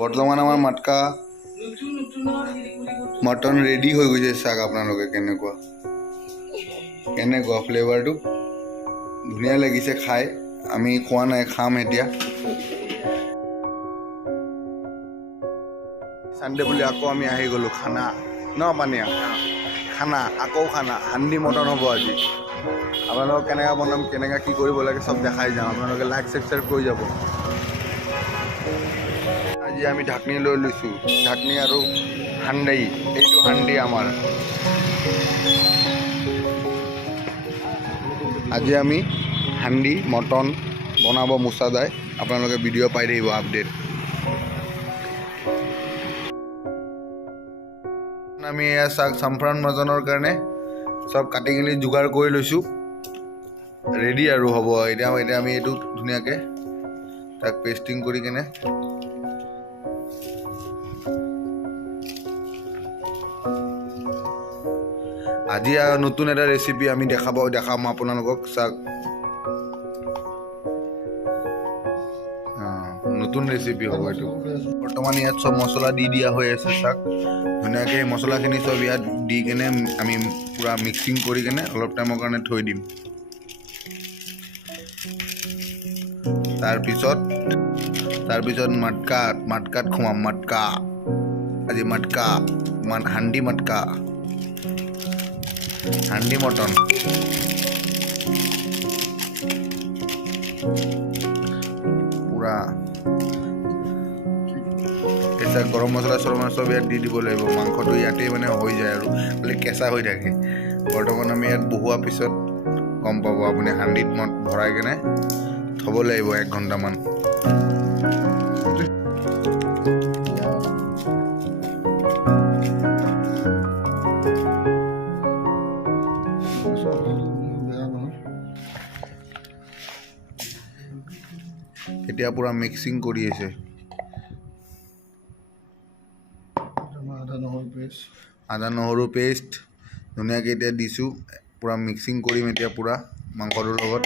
বৰ্তমান আমাৰ মাটকা mutton ready হৈ গৈছে। চাওক আপোনালোকে কেনেকুৱা ফ্লেভাৰটো ধুনীয়া লাগিছে খাই। আমি খোৱা নাই, খাম এতিয়া। চানডে বুলি আকৌ আমি আহি গ'লোঁ খানা ন পানীয়া খানা, আকৌ খানা হান্দি মটন হ'ব আজি। আপোনালোকক কেনেকৈ বনাম, কেনেকৈ কি কৰিব লাগে চব দেখাই যাম। আপোনালোকে লাইক ছাবস্ক্ৰাইব কৰি যাব। আজি আমি ঢাকনি লৈ লৈছোঁ, ঢাকনি আৰু হাণ্ডি। এইটো হাণ্ডি আমাৰ। আজি আমি হাণ্ডি মটন বনাব মোচা যায়। আপোনালোকে ভিডিঅ' পাই থাকিব আপডেট। আমি এয়া চাওক চামফ্ৰান মজনৰ কাৰণে চব কাটি কিনি যোগাৰ কৰি লৈছোঁ। ৰেডি আৰু হ'ব এতিয়া আমি এইটো ধুনীয়াকৈ তাক পেষ্টিং কৰি কিনে আজি নতুন এটা ৰেচিপি আমি দেখাম আপোনালোকক। চাওক নতুন ৰেচিপি হ'ব এইটো। বৰ্তমান ইয়াত চব মছলা দি দিয়া হৈ আছে। চাওক ধুনীয়াকৈ মছলাখিনি চব ইয়াত দি কেনে আমি পূৰা মিক্সিং কৰি কেনে অলপ টাইমৰ কাৰণে থৈ দিম। তাৰপিছত মাটকাত খুৱাম। মাটকা আজি হাণ্ডি মাটকা হাণ্ডি মটন। পুৰা কেঁচা গৰম মছলা চব ইয়াত দি দিব লাগিব। মাংসটো ইয়াতেই মানে হৈ যায় আৰু খালি কেঁচা হৈ থাকে। বৰ্তমান আমি ইয়াত বহুৱাৰ পিছত গম পাব আপুনি। হাণ্ডিত ভৰাই কেনে থ'ব লাগিব 1 ঘণ্টামান। এতিয়া পুৰা মিক্সিং কৰি আছে। আদা নহৰু পেষ্ট ধুনীয়াকৈ এতিয়া দিছোঁ। পুৰা মিক্সিং কৰিম এতিয়া পুৰা মাংসটোৰ লগত।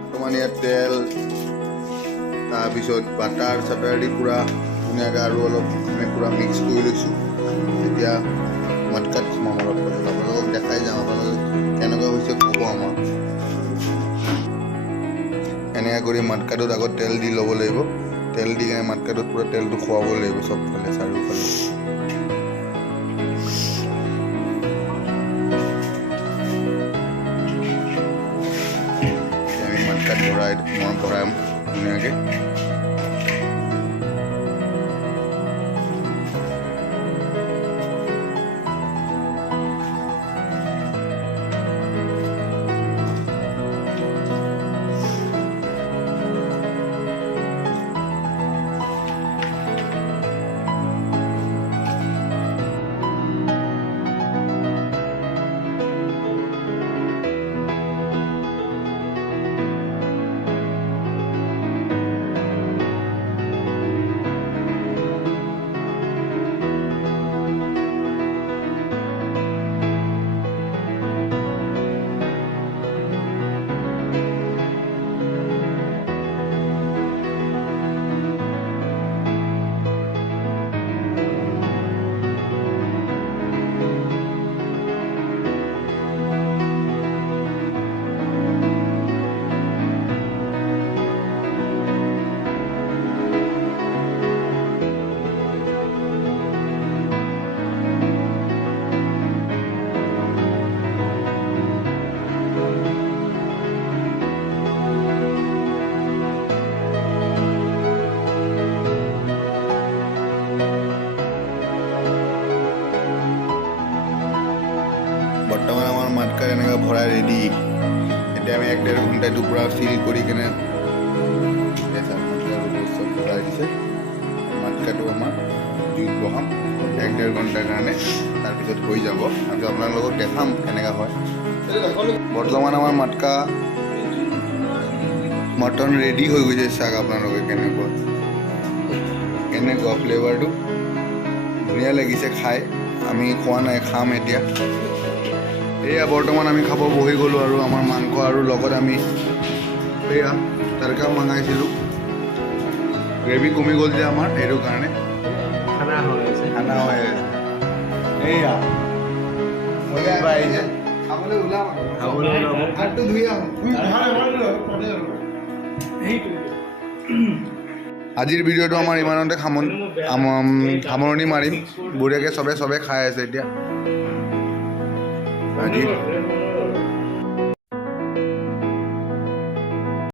বৰ্তমান ইয়াত তেল, তাৰপিছত বাটাৰ দি পুৰা ধুনীয়াকৈ আৰু অলপ আমি পুৰা মিক্স কৰি লৈছোঁ। এতিয়া মাটকাত সোমাম অলপ পাছত। আপোনালোকক দেখাই যাওঁ আপোনালোকে কেনেকুৱা হৈছে ক'ব আমাক। এনেকৈ কৰি মাটকাটোত আগত তেল দি ল'ব লাগিব। তেল দি কিনে মাটকাটোত পুৰা তেলটো খুৱাব লাগিব চবফালে, চাৰিওফালে। আমি মাটকাত ভৰাম ধুনীয়াকৈ। বৰ্তমান আমাৰ মাটকা এনেকৈ ভৰাই ৰেডি। এতিয়া আমি 1-1.5 ঘণ্টা এইটো পূৰা চিল কৰি কেনে চব ভৰাই দিছে। মাটকাটো আমাৰ জুইত বহাম 1-1.5 ঘণ্টাৰ কাৰণে। তাৰপিছত হৈ যাব। তাৰপিছত আপোনালোকক দেখাম কেনেকুৱা হয়। বৰ্তমান আমাৰ মাটকা মটন ৰেডি হৈ গৈছে। চাওক আপোনালোকে কেনেকুৱা ফ্লেভাৰটো ধুনীয়া লাগিছে খাই। আমি খোৱা নাই, খাম এতিয়া। এয়া বৰ্তমান আমি খাব বহি গ'লোঁ আৰু আমাৰ মাংস আৰু লগত আমি এয়া তৰকাও মঙাইছিলোঁ গ্ৰেভি কমি গ'ল যে আমাৰ সেইটো কাৰণে খানা হৈ আছে খানা হৈ আছে এয়া আহিছে খাবলৈ ওলাব আজিৰ ভিডিঅ'টো আমাৰ ইমানতে সামৰণি মাৰিম বঢ়িয়াকৈ চবে খাই আছে এতিয়া আজি